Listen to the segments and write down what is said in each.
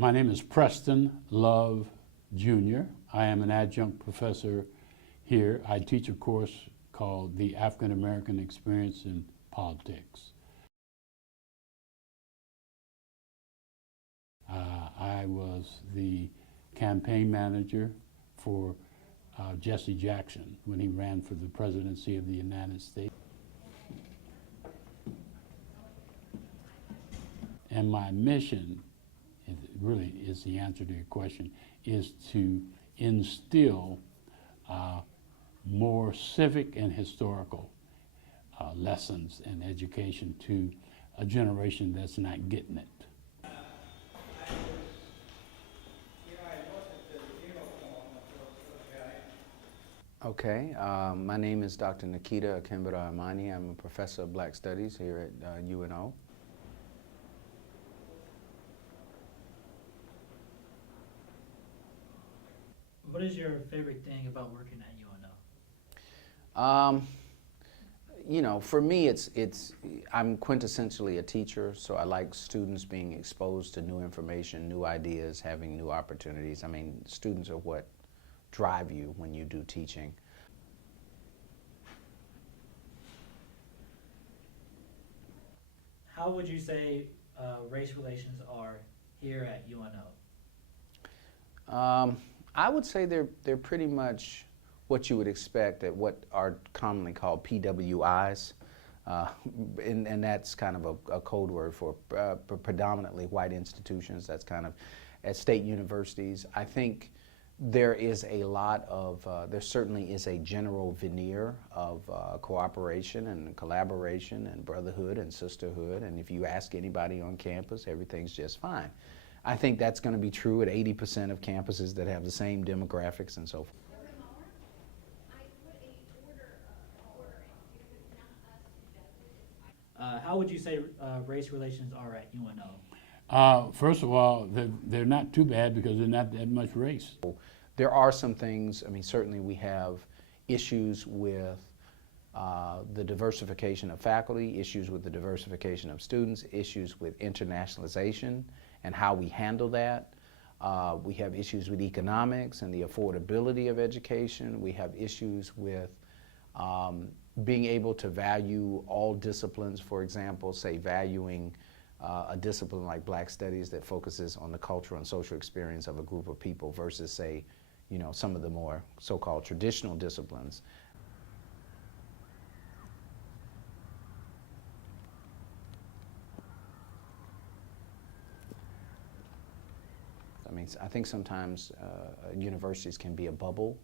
My name is Preston Love Jr. I am an adjunct professor here. I teach a course called The African American Experience in Politics. I was the campaign manager for Jesse Jackson when he ran for the presidency of the United States. And my mission, it really is the answer to your question, is to instill more civic and historical lessons and education to a generation that's not getting it. Okay, my name is Dr. Nikita Akembera-Amani. I'm a professor of Black Studies here at UNO. What is your favorite thing about working at UNO? You know, for me, I'm quintessentially a teacher, so I like students being exposed to new information, new ideas, having new opportunities. I mean, students are what drive you when you do teaching. How would you say race relations are here at UNO? I would say they're pretty much what you would expect at what are commonly called PWIs, and that's kind of a code word for predominantly white institutions. That's kind of at state universities. I think there is a lot of, there certainly is a general veneer of cooperation and collaboration and brotherhood and sisterhood, and if you ask anybody on campus, everything's just fine. I think that's going to be true at 80% of campuses that have the same demographics and so forth. How would you say race relations are at UNO? First of all, they're not too bad because there's not that much race. There are some things, I mean, certainly we have issues with the diversification of faculty, issues with the diversification of students, issues with internationalization and how we handle that. We have issues with economics and the affordability of education. We have issues with being able to value all disciplines, for example, say valuing a discipline like Black Studies that focuses on the cultural and social experience of a group of people versus, say, you know, some of the more so-called traditional disciplines. I mean, I think sometimes universities can be a bubble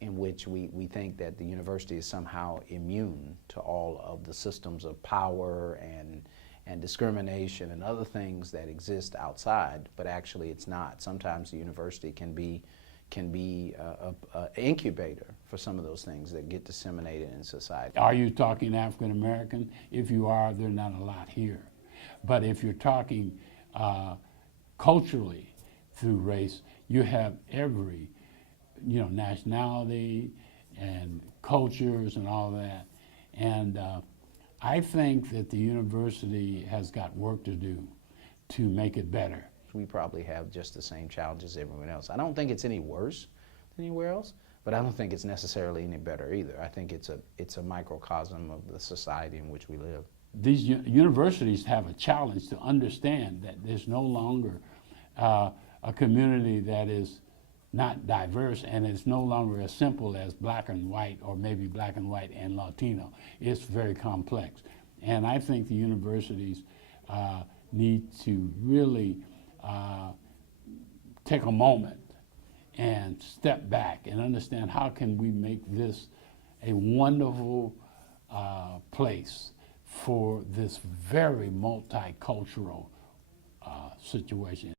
in which we think that the university is somehow immune to all of the systems of power and discrimination and other things that exist outside, but actually it's not. Sometimes the university can be an incubator for some of those things that get disseminated in society. Are you talking African American? If you are, there are not a lot here. But if you're talking culturally through race, you have every, you know, nationality and cultures and all that. And I think that the university has got work to do to make it better. We probably have just the same challenges as everyone else. I don't think it's any worse than anywhere else, but I don't think it's necessarily any better either. I think it's a microcosm of the society in which we live. These universities have a challenge to understand that there's no longer a community that is not diverse, and it's no longer as simple as black and white or maybe black and white and Latino. It's very complex. And I think the universities need to really take a moment and step back and understand how can we make this a wonderful place for this very multicultural situation.